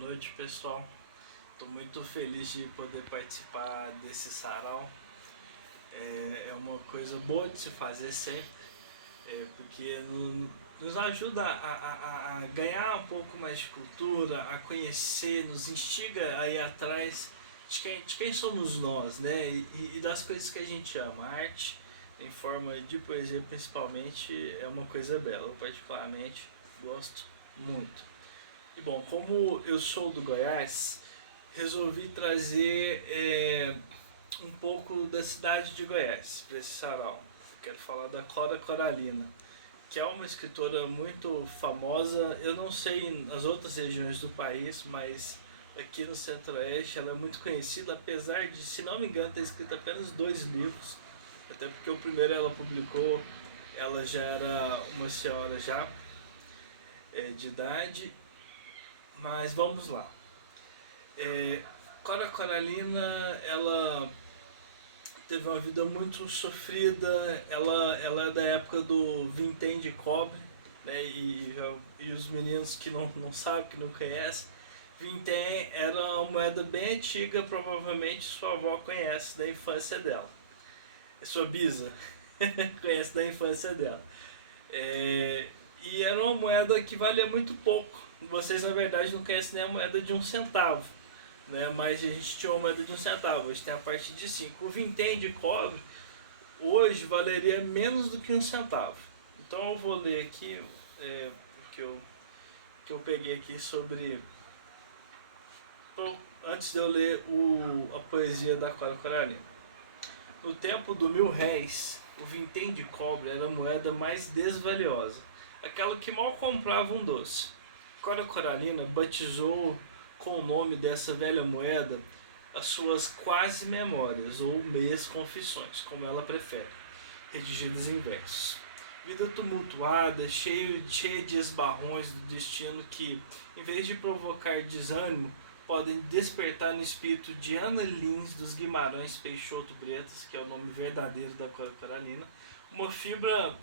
noite, pessoal. Estou muito feliz de poder participar desse sarau. É uma coisa boa de se fazer sempre, porque nos ajuda a ganhar um pouco mais de cultura, a conhecer, nos instiga a ir atrás de quem somos nós, né? E das coisas que a gente ama. A arte, em forma de poesia principalmente, é uma coisa bela. Eu particularmente gosto muito. E bom, como eu sou do Goiás, resolvi trazer um pouco da cidade de Goiás para esse sarau. Quero falar da Cora Coralina, que é uma escritora muito famosa. Eu não sei nas outras regiões do país, mas aqui no Centro-Oeste ela é muito conhecida, apesar de, se não me engano, ter escrito apenas 2 livros. Até porque o primeiro ela publicou, ela já era uma senhora já de idade. Mas vamos lá. Cora Coralina, ela teve uma vida muito sofrida. Ela é da época do vintém de cobre, né? E os meninos que não sabem, que não conhecem, vintém era uma moeda bem antiga, provavelmente sua avó conhece da infância dela. Sua bisa conhece da infância dela. E era uma moeda que valia muito pouco. Vocês, na verdade, não conhecem nem a moeda de 1 centavo, né? Mas a gente tinha uma moeda de 1 centavo, hoje tem a partir de 5. O vintém de cobre, hoje, valeria menos do que 1 centavo. Então eu vou ler aqui, que eu peguei aqui sobre... Bom, antes de eu ler a poesia da Cora Coralina. No tempo do 1000 réis, o vintém de cobre era a moeda mais desvaliosa, aquela que mal comprava um doce. Cora Coralina batizou com o nome dessa velha moeda as suas quase memórias, ou meias confissões, como ela prefere, redigidas em versos. Vida tumultuada, cheia de esbarrões do destino que, em vez de provocar desânimo, podem despertar no espírito de Ana Lins dos Guimarães Peixoto Bretas, que é o nome verdadeiro da Cora Coralina, uma fibra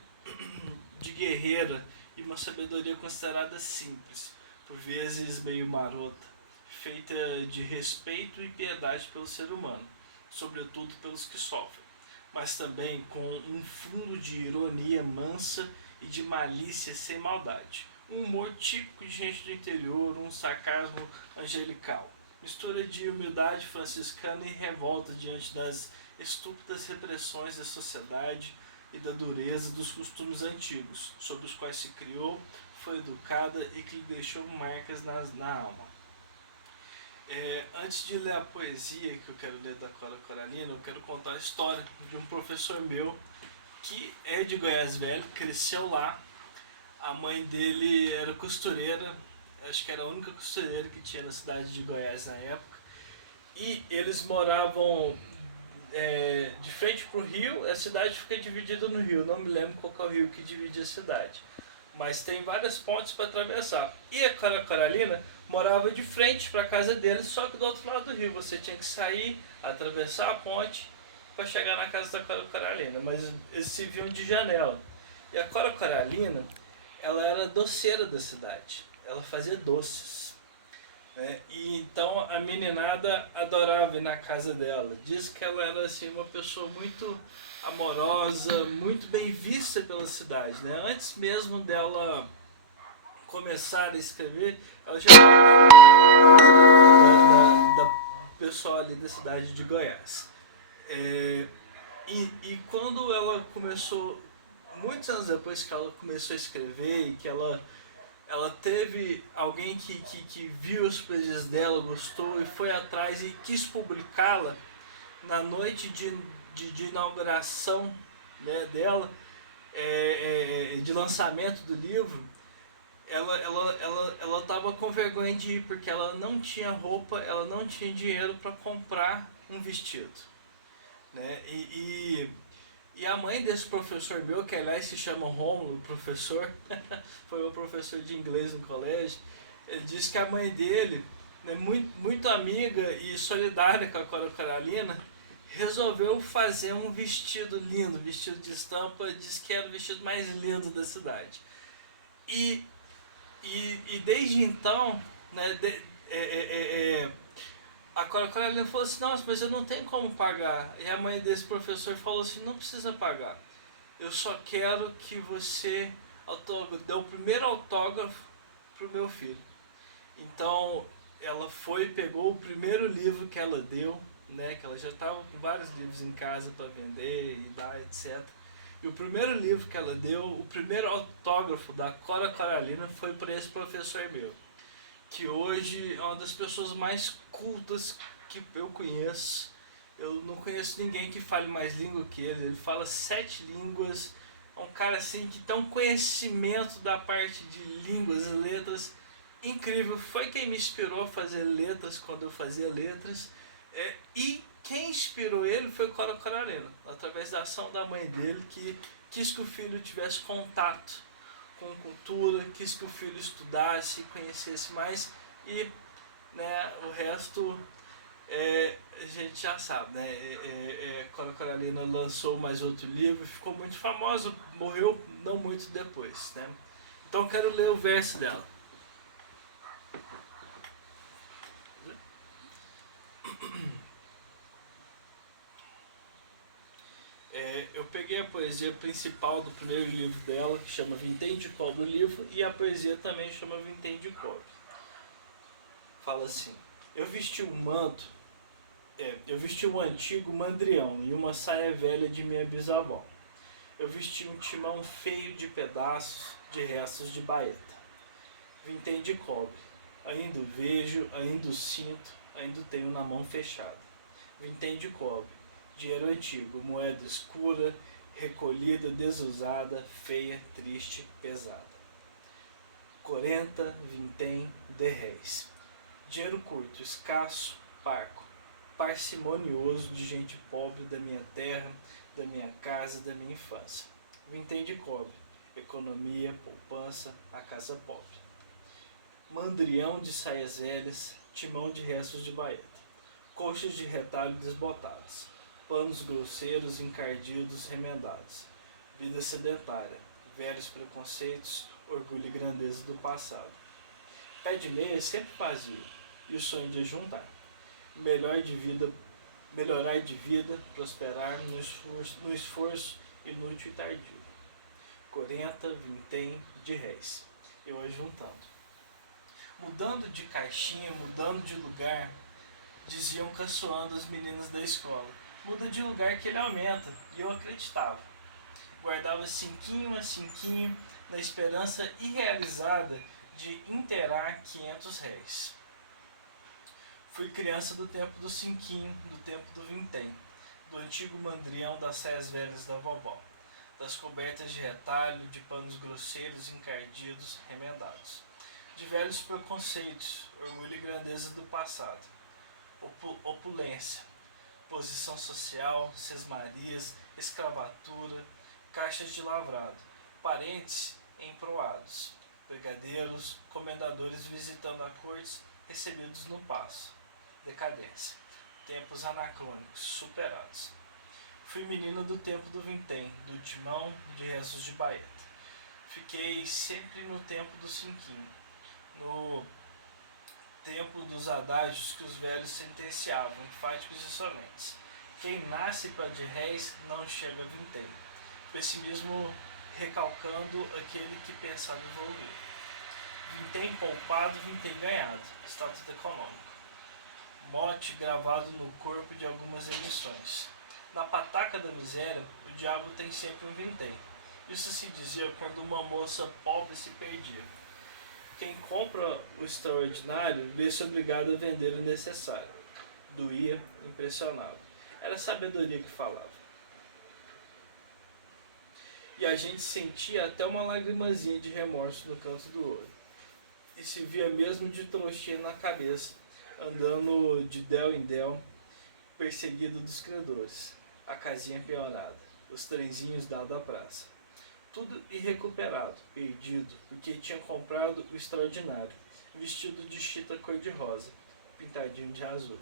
de guerreira e uma sabedoria considerada simples, por vezes meio marota, feita de respeito e piedade pelo ser humano, sobretudo pelos que sofrem, mas também com um fundo de ironia mansa e de malícia sem maldade. Um humor típico de gente do interior, um sarcasmo angelical, mistura de humildade franciscana e revolta diante das estúpidas repressões da sociedade e da dureza dos costumes antigos, sobre os quais se criou, foi educada e que lhe deixou marcas na alma. Antes de ler a poesia que eu quero ler da Cora Coralina, eu quero contar a história de um professor meu que é de Goiás Velho, cresceu lá. A mãe dele era costureira, acho que era a única costureira que tinha na cidade de Goiás na época. E eles moravam de frente para o rio. A cidade fica dividida no rio, não me lembro qual é o rio que divide a cidade, mas tem várias pontes para atravessar. E a Cora Coralina morava de frente para a casa deles, só que do outro lado do rio. Você tinha que sair, atravessar a ponte para chegar na casa da Cora Coralina, mas eles se viam de janela. E a Cora Coralina, ela era doceira da cidade, ela fazia doces, né? E então a meninada adorava ir na casa dela. Diz que ela era assim, uma pessoa muito amorosa, muito bem vista pela cidade, né? Antes mesmo dela começar a escrever, ela já da pessoal ali da cidade de Goiás. E quando ela começou, muitos anos depois que ela começou a escrever, e que ela teve alguém que viu as poesias dela, gostou e foi atrás e quis publicá-la, na noite de inauguração, né, dela, de lançamento do livro, ela estava com vergonha de ir, porque ela não tinha roupa, ela não tinha dinheiro para comprar um vestido, né? E a mãe desse professor meu, que aliás se chama Rômulo, professor, foi meu professor de inglês no colégio, ele disse que a mãe dele, né, muito amiga e solidária com a Cora Coralina, resolveu fazer um vestido lindo, vestido de estampa, disse que era o vestido mais lindo da cidade. E desde então, né, é, é, é, a Coralina falou assim, nossa, mas eu não tenho como pagar. E a mãe desse professor falou assim, não precisa pagar. Eu só quero que você dê o primeiro autógrafo pro meu filho. Então ela foi, pegou o primeiro livro que ela deu, né, que ela já estava com vários livros em casa para vender e dar, etc. E o primeiro livro que ela deu, o primeiro autógrafo da Cora Coralina foi para esse professor meu, que hoje é uma das pessoas mais cultas que eu conheço. Eu não conheço ninguém que fale mais língua que ele. Ele fala 7 línguas. É um cara assim que tem um conhecimento da parte de línguas e letras incrível. Foi quem me inspirou a fazer letras quando eu fazia letras. E quem inspirou ele foi Cora Coralina, através da ação da mãe dele, que quis que o filho tivesse contato com cultura, quis que o filho estudasse, conhecesse mais e, né, o resto a gente já sabe, né? Cora Coralina lançou mais outro livro, ficou muito famosa, morreu não muito depois, né? Então eu quero ler o verso dela. Eu peguei a poesia principal do primeiro livro dela, que chama Vintém de Cobre o livro, e a poesia também chama Vintém de Cobre. Fala assim: eu vesti um manto, eu vesti um antigo mandrião e uma saia velha de minha bisavó. Eu vesti um timão feio de pedaços de restos de baeta. Vintém de cobre, ainda o vejo, ainda o sinto, ainda o tenho na mão fechada. Vintém de cobre, dinheiro antigo, moeda escura, recolhida, desusada, feia, triste, pesada. 40, vintém de réis. Dinheiro curto, escasso, parco, parcimonioso de gente pobre da minha terra, da minha casa, da minha infância. Vintém de cobre, economia, poupança, a casa pobre. Mandrião de saias velhas, timão de restos de baeta, coxas de retalho desbotados, panos grosseiros encardidos remendados, vida sedentária, velhos preconceitos, orgulho e grandeza do passado. Pé de meia sempre vazio, e o sonho de juntar. Melhorar de vida, prosperar no esforço inútil e tardio. 40, vintém de réis. Eu ajuntando. Mudando de caixinha, mudando de lugar, diziam caçoando as meninas da escola. Muda de lugar que ele aumenta, e eu acreditava. Guardava cinquinho a cinquinho, na esperança irrealizada de inteirar 500 réis. Fui criança do tempo do cinquinho, do tempo do vintém, do antigo mandrião das saias velhas da vovó, das cobertas de retalho, de panos grosseiros encardidos, remendados, de velhos preconceitos, orgulho e grandeza do passado, opulência, posição social, sesmarias, escravatura, caixas de lavrado, parentes emproados, brigadeiros, comendadores visitando a cortes, recebidos no paço, decadência, tempos anacrônicos, superados. Fui menino do tempo do vintém, do timão, de restos de baeta. Fiquei sempre no tempo do cinquinho, no tempo dos adágios que os velhos sentenciavam, enfáticos e solenes. Quem nasce para de réis não chega a vintém. Pessimismo recalcando aquele que pensava evoluir. Vintém poupado, vintém ganhado. Estatuto econômico. Mote gravado no corpo de algumas emissões. Na pataca da miséria, o diabo tem sempre um vintém. Isso se dizia quando uma moça pobre se perdia. Quem compra o extraordinário vê-se obrigado a vender o necessário. Doía, impressionava. Era a sabedoria que falava. E a gente sentia até uma lagrimazinha de remorso no canto do olho. E se via mesmo de trouxinha na cabeça, andando de del em del, perseguido dos credores. A casinha piorada, os trenzinhos dados à praça. Tudo irrecuperado, perdido, porque tinha comprado o extraordinário, vestido de chita cor-de-rosa, pintadinho de azul.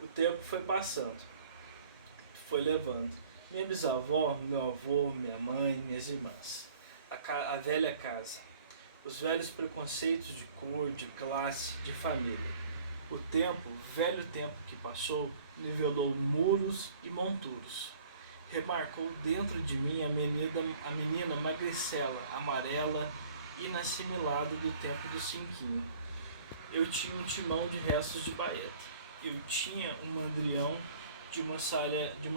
O tempo foi passando, foi levando. Minha bisavó, meu avô, minha mãe, minhas irmãs. A velha casa. os velhos preconceitos de cor, de classe, de família. O tempo, o velho tempo que passou, nivelou muros e monturos. Remarcou dentro de mim a menina magricela, amarela, inassimilada do tempo do cinquinho. Eu tinha um timão de restos de baeta. Eu tinha um mandrião de uma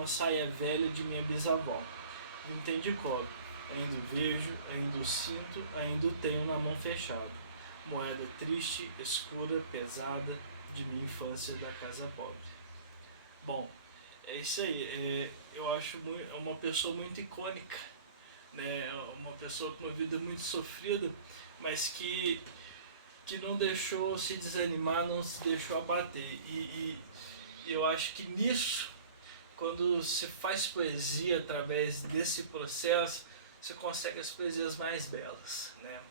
saia velha de minha bisavó. Vintém de cobre. Ainda o vejo, ainda o sinto, ainda o tenho na mão fechada. Moeda triste, escura, pesada, de minha infância da casa pobre. Bom, é isso aí. Eu acho uma pessoa muito icônica, né? Uma pessoa com uma vida muito sofrida, mas que não deixou se desanimar, não se deixou abater. E eu acho que nisso, quando se faz poesia através desse processo, você consegue as poesias mais belas, né?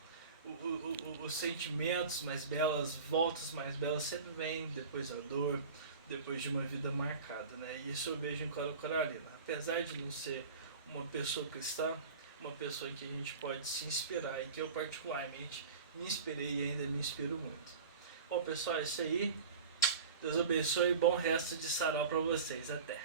Os sentimentos mais belos, as voltas mais belas sempre vêm depois da dor, depois de uma vida marcada, né? E isso eu vejo em Clara Coralina. Apesar de não ser uma pessoa cristã, uma pessoa que a gente pode se inspirar e que eu particularmente me inspirei e ainda me inspiro muito. Bom, pessoal, é isso aí. Deus abençoe e bom resto de sarau para vocês. Até!